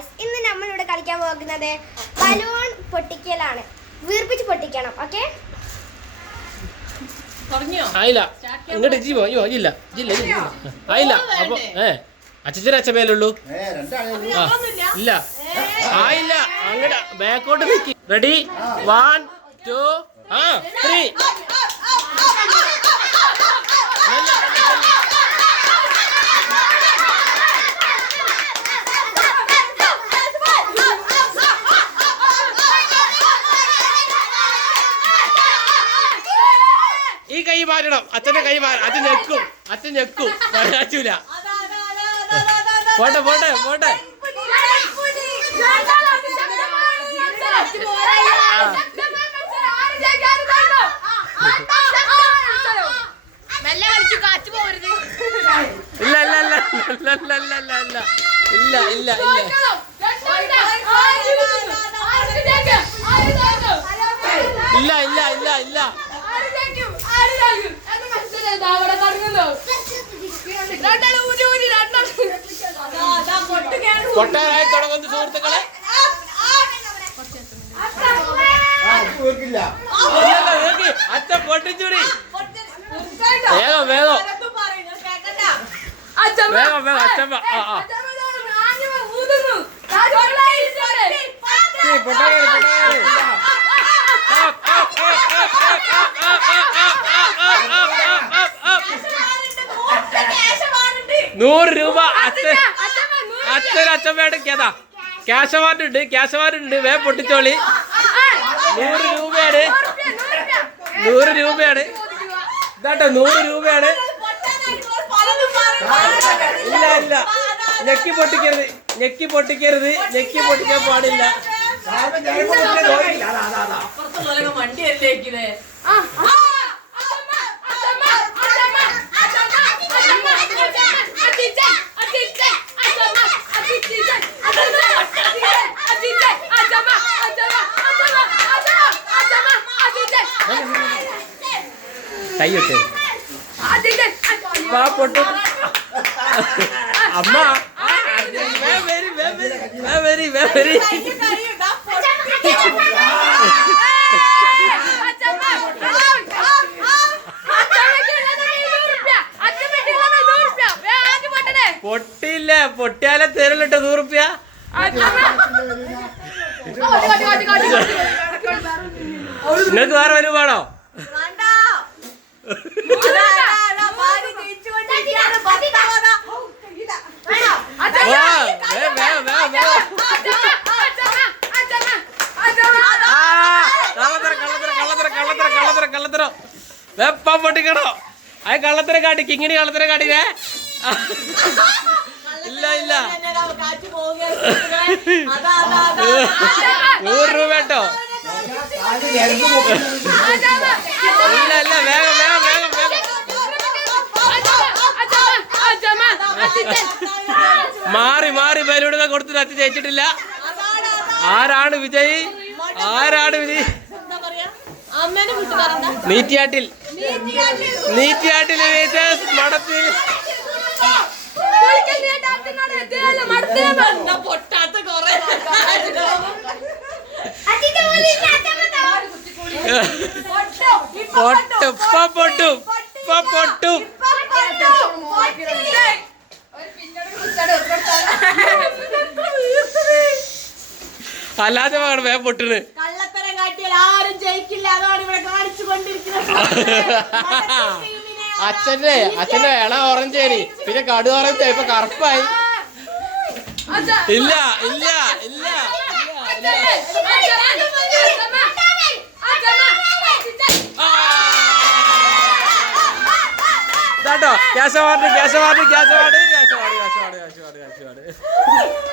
Guys ഇന്ന് നമ്മളിവിടെ കളിക്കാൻ പോകുന്നത് ബലൂൺ പൊട്ടിക്കലാണ്. വീർപ്പിച്ച് പൊട്ടിക്കണം ഓക്കെ ആയില്ല. ഇങ്ങോട്ട് ജീവോ അയ്യോ ഇല്ല ജില്ല ജില്ല ആയില്ല അപ്പൊ ഏ അച്ഛൻ അച്ഛമേലുള്ളൂ ഇല്ല. ആയില്ല അങ്ങോട്ട് ബാക്കോട്ട് നിൽക്കി റെഡി വൺ ടു ആ ത്രീ മാറ്റണം അച്ഛന്റെ കൈ മാറ അച്ഛൻ ഞെക്കും അച്ഛൻ ഞെക്കും പറയാച്ചൂല പോട്ടെ പോട്ടെ പോട്ടെ ഇല്ല ഇല്ല ഇല്ല ഇല്ല ഇല്ല ഇല്ല ഇല്ല ഇല്ല ഇല്ല ഇല്ല ഇല്ല ഇല്ല ഇല്ല കൊട്ടാനായി തുടങ്ങുന്നു സുഹൃത്തുക്കളെ അച്ഛ പൊട്ടിച്ചൂടി വേഗം വേഗം വേഗം വേഗം അച്ഛമ്മ പൊട്ടായി പൊട്ടായി നൂറ് രൂപ അച്ഛൻ അച്ഛൻ അച്ഛമ്മയുടെ കേതാ ക്യാഷ് അവാർഡ് ഉണ്ട് ക്യാഷ് അവാർഡ് ഉണ്ട് വേ പൊട്ടിച്ചോളി. നൂറ് രൂപയാണ്. നൂറ് രൂപയാണ്. ഇതാട്ടോ നൂറ് രൂപയാണ്. ഇല്ല ഇല്ല. ഞെക്കി പൊട്ടിക്കരുത്. ഞെക്കി പൊട്ടിക്കരുത്. ഞെക്കി പൊട്ടിക്കാൻ പാടില്ല. കാരണം കൈ ഇട്ട് വാ അമ്മ. പൊട്ടില്ല പൊട്ടിയാലെ തരലിട്ട് നൂറുപ്യ. നിങ്ങൾക്ക് വേറെ വരും കള്ളത്തരം കള്ളത്തരം. വെപ്പം പൊട്ടിക്കണോ അത് കള്ളത്തരം കാട്ടി കിങ്ങിണി കള്ളത്തരം കാട്ടിക്കേ ഇല്ല ഇല്ല. നൂറ് രൂപ കേട്ടോ. ഇല്ല ഇല്ല. വേഗം വേഗം വേഗം വേഗം. മാറി മാറി. ബലൂണുകൾ കൊടുത്തിട്ട് അച്ഛൻ ജയിച്ചിട്ടില്ല. ആരാണ് വിജയ്? ആരാണ് വിജയ്? നീറ്റിയാട്ടിൽ. നീറ്റിയാട്ടിൽ മടത്തിൽ പൊട്ടും. പൊട്ടും. പൊട്ടും. അല്ലാതെ വേണം വേ പൊട്ടിന് അച്ഛന്റെ അച്ഛന്റെ ഇള ഓറഞ്ചേരി പിന്നെ കടു ഓറഞ്ച് ഇപ്പൊ കറുപ്പായി. ഇല്ല ഇല്ല ഇല്ല. ഇതാട്ടോ. Cash award cash award cash award cash award cash award cash award cash award.